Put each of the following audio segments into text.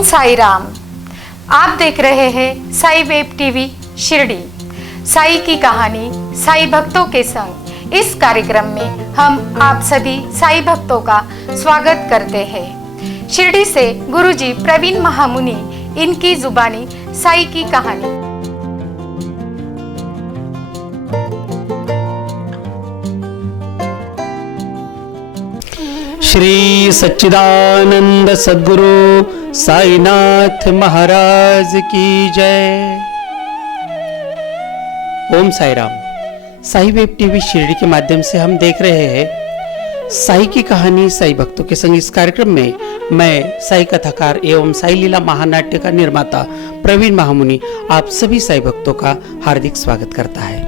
ओम साई राम। आप देख रहे हैं साई वेब टीवी शिरडी। साई की कहानी साई भक्तों के संग इस कार्यक्रम में हम आप सभी साई भक्तों का स्वागत करते हैं। शिरडी से गुरुजी प्रवीण महामुनि इनकी जुबानी साई की कहानी। श्री सच्चिदानंद सद्गुरु साईनाथ महाराज की जय। ओम साई राम। साई वेब टीवी शिरडी के माध्यम से हम देख रहे हैं साई की कहानी साई भक्तों के संग। इस कार्यक्रम में मैं साई कथाकार एवं साई लीला महानाट्य का निर्माता प्रवीण महामुनि आप सभी साई भक्तों का हार्दिक स्वागत करता है।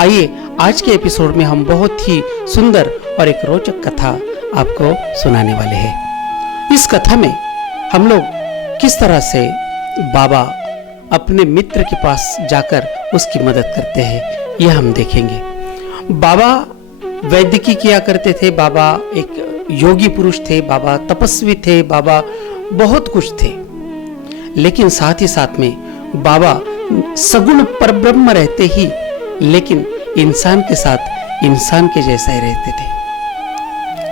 आइए आज के एपिसोड में हम बहुत ही सुंदर और एक रोचक कथा आपको सुनाने वाले हैं। इस कथा में हम लोग किस तरह से बाबा अपने मित्र के पास जाकर उसकी मदद करते हैं यह हम देखेंगे। बाबा वैद्यकी किया करते थे, बाबा एक योगी पुरुष थे, बाबा तपस्वी थे, बाबा बहुत कुछ थे, लेकिन साथ ही साथ में बाबा सगुण परब्रह्म रहते ही लेकिन इंसान के साथ इंसान के जैसा ही रहते थे।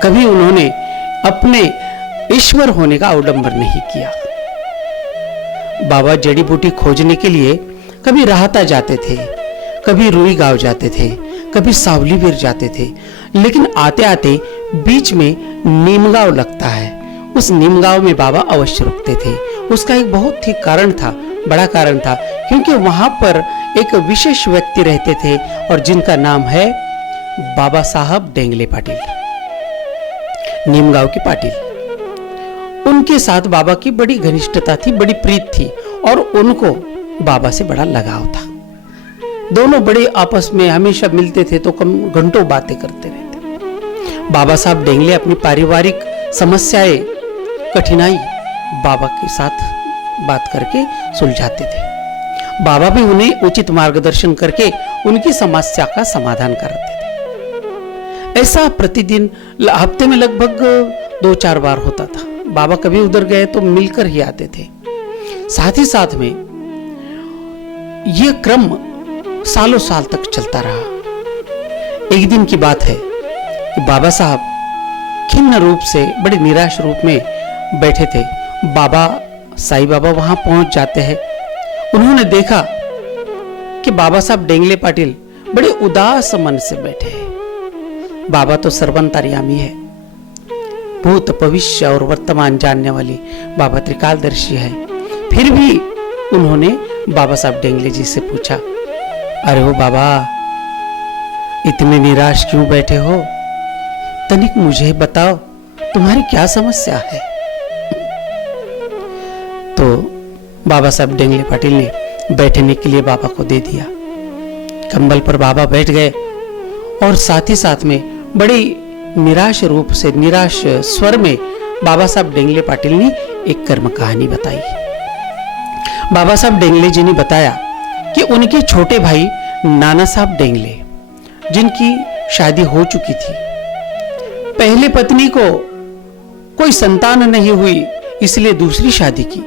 कभी उन्होंने अपने ईश्वर होने का अवडंबर नहीं किया। बाबा जड़ी बूटी खोजने के लिए कभी राहता जाते थे, कभी रुई गांव जाते थे, कभी सावलीवीर जाते थे, लेकिन आते आते बीच में नीमगांव लगता है। उस नीमगांव में बाबा अवश्य रुकते थे। उसका एक बहुत ही कारण था, बड़ा कारण था, क्योंकि वहां पर एक विशेष व्यक्ति रहते थे और जिनका नाम है बाबा साहब डेंगले पाटिल, नीमगांव के पाटिल। उनके साथ बाबा की बड़ी घनिष्ठता थी, बड़ी प्रीत थी और उनको बाबा से बड़ा लगाव था। दोनों बड़े आपस में हमेशा मिलते थे तो कम घंटों बातें करते रहते। बाबा साहब डेंगले अपनी पारिवारिक समस्याएं, कठिनाई बाबा के साथ बात करके सुलझाते थे। बाबा भी उन्हें उचित मार्गदर्शन करके उनकी समस्या का समाधान कराते थे। ऐसा प्रतिदिन हफ्ते में लगभग 2-4 बार होता था। बाबा कभी उधर गए तो मिलकर ही आते थे। साथ ही साथ में यह क्रम सालों साल तक चलता रहा। एक दिन की बात है कि बाबा साहब खिन्न रूप से, बड़े निराश रूप में बैठे थे। बाबा साई बाबा वहां पहुंच जाते हैं। उन्होंने देखा कि बाबा साहब डेंगले पाटिल बड़े उदास मन से बैठे हैं। बाबा तो सर्वंतर्यामी है, भूत भविष्य और वर्तमान जानने वाली बाबा त्रिकालदर्शी है। फिर भी उन्होंने बाबा साहब डेंगले जी से पूछा, अरे वो बाबा, इतने निराश क्यों बैठे हो? तनिक मुझे बताओ, तुम्हारी क्या समस्या है? तो बाबा साहब डेंगले पाटिल ने बैठने के लिए बाबा को दे दिया। कंबल पर बाबा बैठ गए और साथ ही साथ में बड़ी निराश रूप से, निराश स्वर में बाबा साहब डेंगले पाटिल ने एक कर्म कहानी बताई। बाबा साहब डेंगले जी ने बताया कि उनके छोटे भाई नाना साहब डेंगले, जिनकी शादी हो चुकी थी, पहले पत्नी को कोई संतान नहीं हुई इसलिए दूसरी शादी की।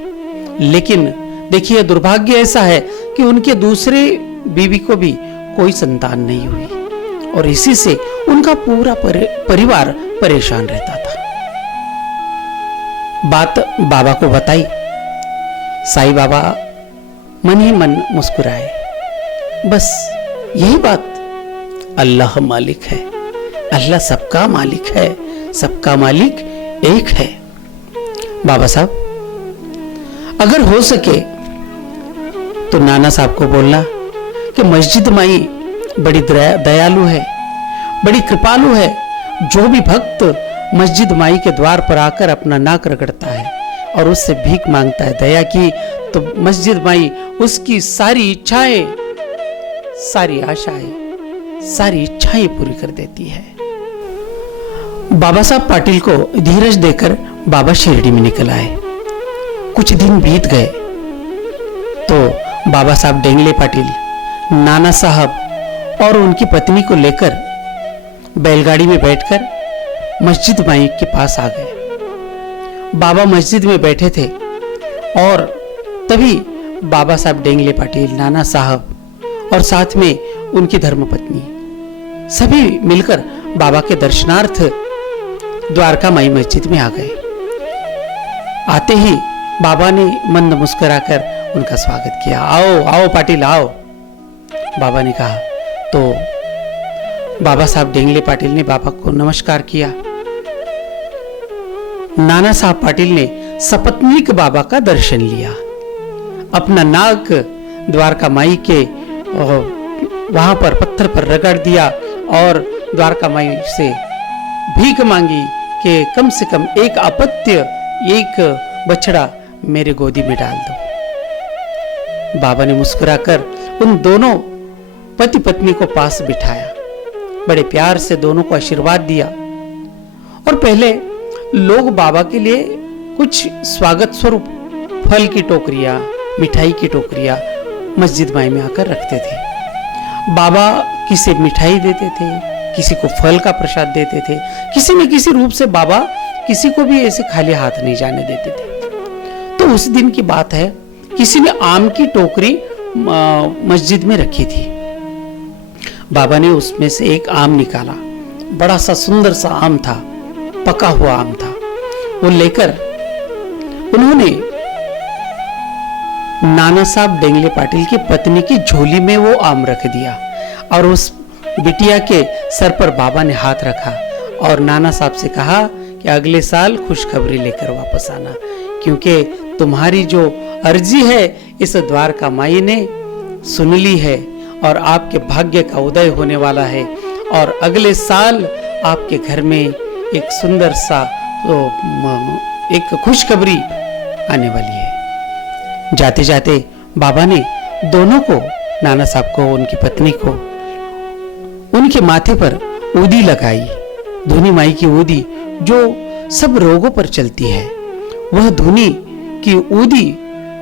लेकिन देखिए, दुर्भाग्य ऐसा है कि उनके दूसरे बीवी को भी कोई संतान नहीं हुई और इसी से उनका पूरा परिवार परेशान रहता था। बात बाबा को बताई। साई बाबा मन ही मन मुस्कुराए। बस यही बात, अल्लाह मालिक है, अल्लाह सबका मालिक है, सबका मालिक एक है। बाबा साहब, अगर हो सके तो नाना साहब को बोलना कि मस्जिद माई बड़ी दयालु है, बड़ी कृपालु है। जो भी भक्त मस्जिद माई के द्वार पर आकर अपना नाक रगड़ता है और उससे भीख मांगता है दया की, तो मस्जिद माई उसकी सारी इच्छाएं, सारी आशाएं, सारी इच्छाएं पूरी कर देती है। बाबा साहब पाटिल को धीरज देकर बाबा शिरडी में निकल आए। कुछ दिन बीत गए तो बाबा साहब डेंगले पाटिल नाना साहब और उनकी पत्नी को लेकर बैलगाड़ी में बैठकर मस्जिद माई के पास आ गए। बाबा मस्जिद में बैठे थे और तभी बाबा साहब डेंगले पाटिल, नाना साहब और साथ में उनकी धर्मपत्नी सभी मिलकर बाबा के दर्शनार्थ द्वारका माई मस्जिद में आ गए। आते ही बाबा ने मंद मुस्कुराकर उनका स्वागत किया। आओ आओ पाटिल आओ, बाबा ने कहा। तो बाबा साहब डेंगले पाटिल ने बाबा को नमस्कार किया। नाना साहब पाटिल ने सपत्नीक बाबा का दर्शन लिया। अपना नाक द्वारका माई के वहां पर पत्थर पर रगड़ दिया और द्वारका माई से भीख मांगी कि कम से कम एक अपत्य, एक बछड़ा मेरे गोदी में डाल दो। बाबा ने मुस्कुराकर उन दोनों पति पत्नी को पास बिठाया, बड़े प्यार से दोनों को आशीर्वाद दिया। और पहले लोग बाबा के लिए कुछ स्वागत स्वरूप फल की टोकरियां, मिठाई की टोकरियां मस्जिद माई में आकर रखते थे। बाबा किसी मिठाई देते थे, किसी को फल का प्रसाद देते थे, किसी न किसी रूप से बाबा किसी को भी ऐसे खाली हाथ नहीं जाने देते थे। तो उस दिन की बात है, किसी ने आम की टोकरी मस्जिद में रखी थी। बाबा ने उसमें से एक आम निकाला, बड़ा सा सुंदर सा आम था, पका हुआ आम था। वो लेकर उन्होंने नाना साहब डेंगले पाटिल की पत्नी की झोली में वो आम रख दिया और उस बिटिया के सर पर बाबा ने हाथ रखा और नाना साहब से कहा कि अगले साल खुशखबरी लेकर वापस आना, क्योंकि तुम्हारी जो अर्जी है इस द्वारका माई ने सुन ली है और आपके भाग्य का उदय होने वाला है और अगले साल आपके घर में एक सुंदर सा एक खुशखबरी आने वाली है। जाते जाते बाबा ने दोनों को, नाना साहब को, उनकी पत्नी को, उनके माथे पर ऊदी लगाई, धुनी माई की ऊदी जो सब रोगों पर चलती है। वह धुनी की ऊदी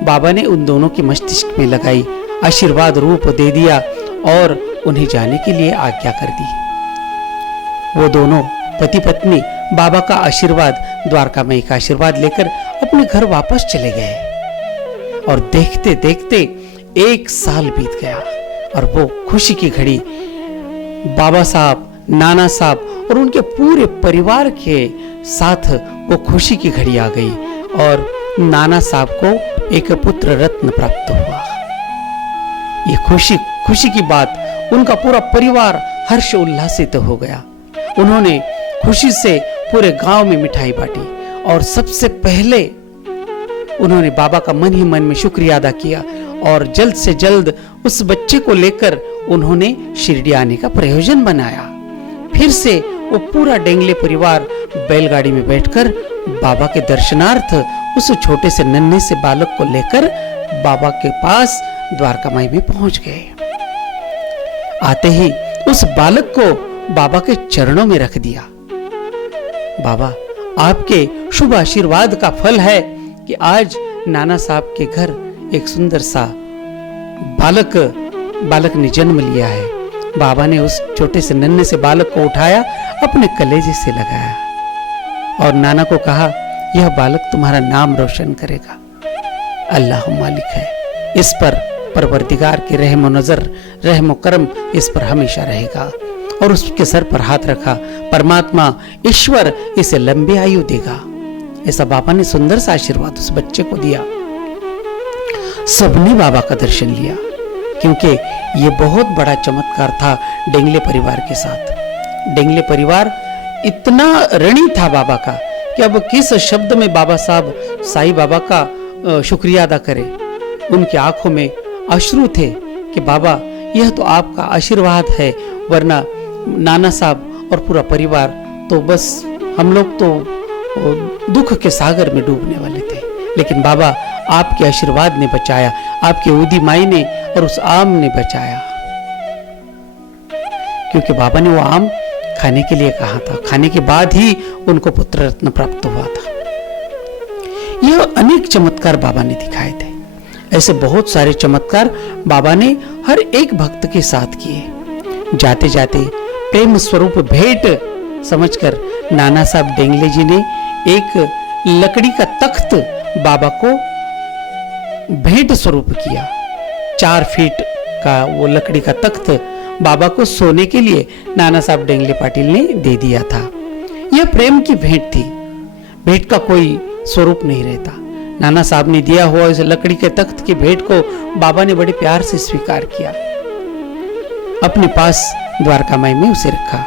बाबा ने उन दोनों के मस्तिष्क में लगाई, आशीर्वाद रूप दे दिया और उन्हें जाने के लिए आज्ञा कर दी। वो दोनों पति पत्नी बाबा का आशीर्वाद, द्वारका माई का आशीर्वाद लेकर अपने घर वापस चले गए। और देखते देखते एक साल बीत गया और वो खुशी की घड़ी बाबा साहब, नाना साहब और उनके पूरे परिवार के साथ वो खुशी की घड़ी आ गई और नाना साहब को एक पुत्र रत्न प्राप्त हुआ। ये खुशी की बात, उनका पूरा परिवार हर्ष उल्लासित हो गया। उन्होंने खुशी से पूरे गांव में मिठाई बांटी और सबसे पहले उन्होंने बाबा का मन ही मन में शुक्रिया अदा किया और जल्द से जल्द उस बच्चे को लेकर उन्होंने शिरडी आने का प्रयोजन बनाया। फिर से वो पूरा डेंगले परिवार बैलगाड़ी में बैठकर बाबा के दर्शनार्थ उस छोटे से नन्हे से बालक को लेकर बाबा के पास द्वारका माई में पहुंच गए। आते ही उस बालक को बाबा के चरणों में रख दिया। बाबा, आपके शुभ आशीर्वाद का फल है कि आज नाना साहब के घर एक सुंदर सा बालक ने जन्म लिया है। बाबा ने उस छोटे से नन्हे से बालक को उठाया, अपने कलेजे से लगाया और नाना को कहा, यह बालक तुम्हारा नाम रोशन करेगा। अल्लाह मालिक है, इस पर परवरदिगार की रहम नजर, रहम करम इस पर हमेशा रहेगा। और उसके सर पर हाथ रखा, परमात्मा ईश्वर इसे लंबी आयु देगा। ऐसा बाबा ने सुंदर सा आशीर्वाद उस बच्चे को दिया। सबने बाबा का दर्शन लिया, क्योंकि ये बहुत बड़ा चमत्कार था डेंगले परिवार के साथ। डेंगले परिवार इतना ऋणी था बाबा का कि अब किस शब्द में बाबा साहब साईं बाबा का शुक्रिया अदा करें। उनकी आंखों में अश्रु थे कि बाबा, यह तो आपका आशीर्वाद है, वरना नाना साहब और पूरा परिवार तो बस हम लोग तो दुख के सागर में डूबने वाले थे, लेकिन बाबा आपके आशीर्वाद ने बचाया, आपकी ऊदी माई ने और उस आम ने बचाया। क्योंकि बाबा ने वो आम खाने के लिए कहा था, खाने के बाद ही उनको पुत्र रत्न प्राप्त हुआ था। यह अनेक चमत्कार बाबा ने दिखाए थे। ऐसे बहुत सारे चमत्कार बाबा ने हर एक भक्त के साथ किए। जाते जाते प्रेम स्वरूप भेंट समझकर नाना साहब डेंगले जी ने एक लकड़ी का तख्त बाबा को भेंट स्वरूप किया। 4 फीट का वो लकड़ी का तख्त बाबा को सोने के लिए नाना साहब डेंगले पाटिल ने दे दिया था। यह प्रेम की भेंट थी। भेंट का कोई स्वरूप नहीं रहता। नाना साहब ने दिया हुआ इस लकड़ी के तख्त की भेंट को बाबा ने बड़े प्यार से स्वीकार किया, अपने पास द्वारकामाई में उसे रखा।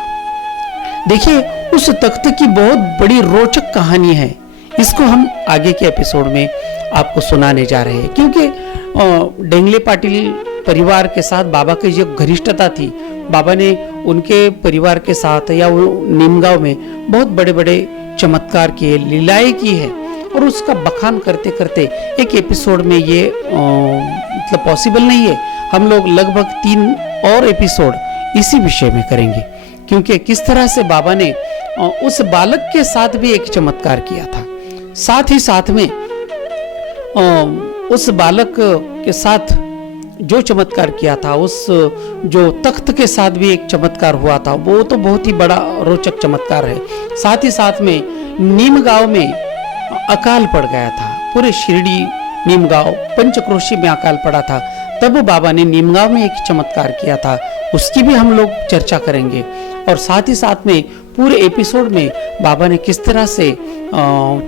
देखिए, उस तख्त की बहुत बड़ी रोचक कहानी है। इसको हम आगे के एपिसोड में आपको सुनाने जा रहे हैं, क्योंकि डेंगले पाटिल परिवार के साथ बाबा की जो घनिष्ठता थी, बाबा ने उनके परिवार के साथ या वो नीमगांव में बहुत बड़े बड़े चमत्कार किए, लीलाएं की है, और उसका बखान करते करते एक एपिसोड में ये मतलब पॉसिबल नहीं है। हम लोग लगभग 3 और एपिसोड इसी विषय में करेंगे, क्योंकि किस तरह से बाबा ने उस बालक के साथ भी एक चमत्कार किया था, साथ ही साथ में उस बालक के साथ जो चमत्कार किया था, उस जो तख्त के साथ भी एक चमत्कार हुआ था, वो तो बहुत ही बड़ा रोचक चमत्कार है। साथ ही साथ में नीमगांव में अकाल पड़ गया था, पूरे शिरडी नीमगांव पंचक्रोशी में अकाल पड़ा था। तब बाबा ने नीमगांव में एक चमत्कार किया था, उसकी भी हम लोग चर्चा करेंगे। और साथ ही साथ में पूरे एपिसोड में बाबा ने किस तरह से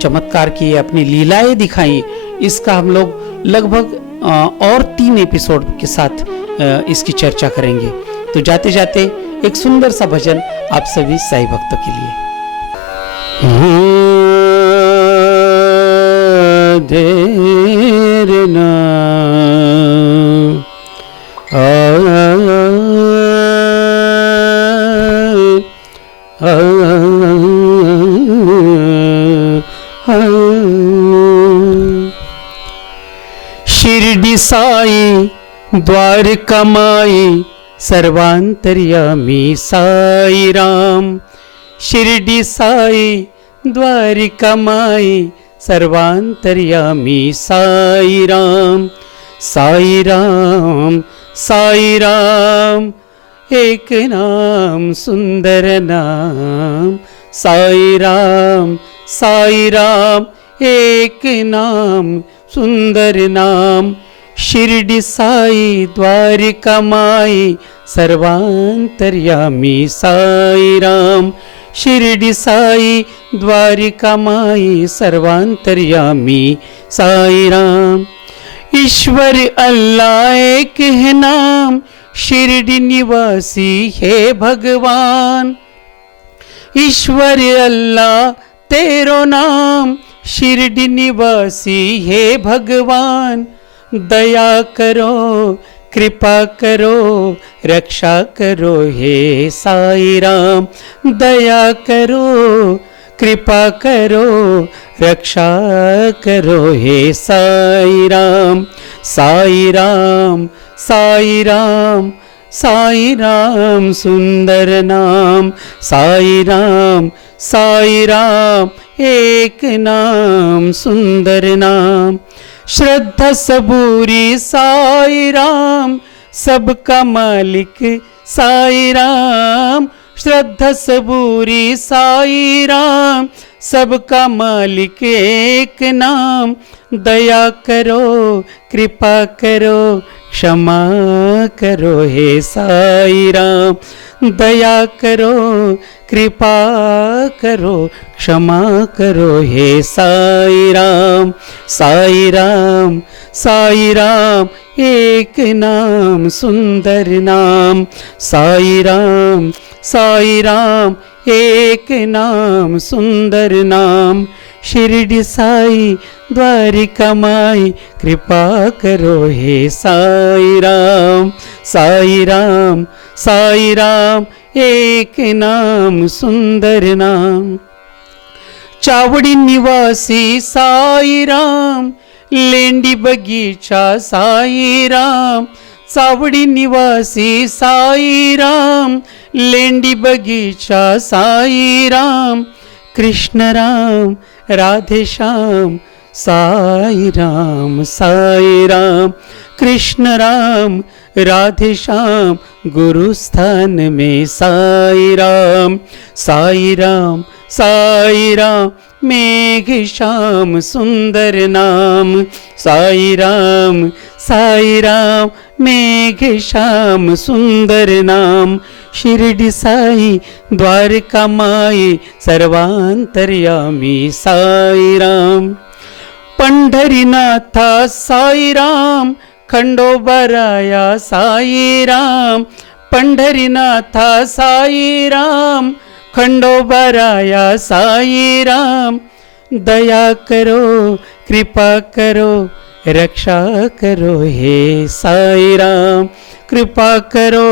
चमत्कार किए, अपनी लीलाएं दिखाई, इसका हम लोग लगभग और 3 एपिसोड के साथ इसकी चर्चा करेंगे। तो जाते जाते एक सुंदर सा भजन आप सभी साईं भक्तों के लिए। देर ना शिरडी साई द्वारका माई सर्वांतर्यामी साई राम। शिरडी साई द्वारका माई सर्वांतर्यामी साई राम। साई राम साई राम एक नाम सुंदर नाम। साई राम एक नाम सुंदर नाम। शिरडी साई द्वारका माई सर्वांतर्यामी साई राम। शिरडी साई द्वारका माई सर्वांतर्यामी साई राम। ईश्वर अल्लाह एक है नाम, शिरडी निवासी है भगवान। ईश्वर अल्लाह तेरो नाम, शिरडी निवासी है भगवान। दया करो कृपा करो रक्षा करो हे साई राम। दया करो कृपा करो रक्षा करो हे साई राम। साई राम साई राम सुंदर नाम। साई राम एक नाम सुंदर नाम। श्रद्धा सबूरी साई राम, सबका मालिक साई राम। श्रद्धा सबूरी साई राम, सबका मालिक एक नाम। दया करो कृपा करो क्षमा करो हे साई राम। दया करो कृपा करो क्षमा करो हे साई राम। साई राम एक नाम सुंदर नाम। साई राम एक नाम सुंदर नाम। शिरडी साई द्वारिका माई कृपा करो हे साई राम। साई राम एक नाम सुंदर नाम। चावड़ी निवासी साई राम, लेंडी बगीचा साई राम। चावड़ी निवासी साई राम, लेंडी बगीचा साई राम। कृष्ण राम राधे श्याम साई राम। कृष्ण राम राधे श्याम गुरु स्थान में साई राम। साई राम मेघ श्याम सुंदर नाम। साई राम मेघ श्याम सुंदर नाम। शिरडी साई द्वारका माई सर्वांतर्यामी साई राम। पंढरीनाथा साई राम खंडोबराया साई राम। पंढरीनाथा साई राम खंडोबराया साई राम। दया करो कृपा करो रक्षा करो हे साई राम। कृपा करो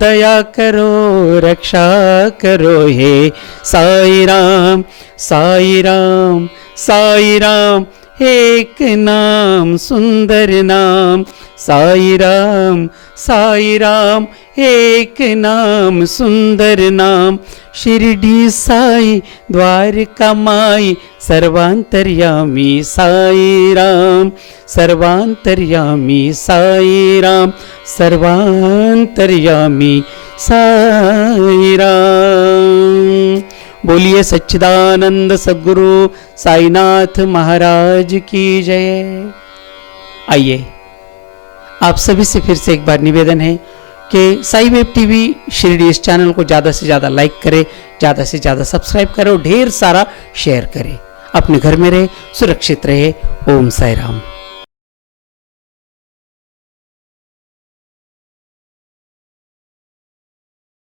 दया करो रक्षा करो हे साई राम। साई राम एक नाम सुंदर नाम। साई राम एक नाम सुंदर नाम। शिरडी साई द्वारका माई सर्वांतर्यामी साई राम। सर्वांतर्यामी साई राम। सर्वांतर्यामी साई राम। बोलिए सच्चिदानंद सद्गुरु साईनाथ महाराज की जय। आइए आप सभी से फिर से एक बार निवेदन है कि साई वेब टीवी शिरडी इस चैनल को ज़्यादा से ज़्यादा लाइक करें, ज़्यादा से ज़्यादा सब्सक्राइब करें और ढेर सारा शेयर करें। अपने घर में रहे, सुरक्षित रहे। ओम साई राम।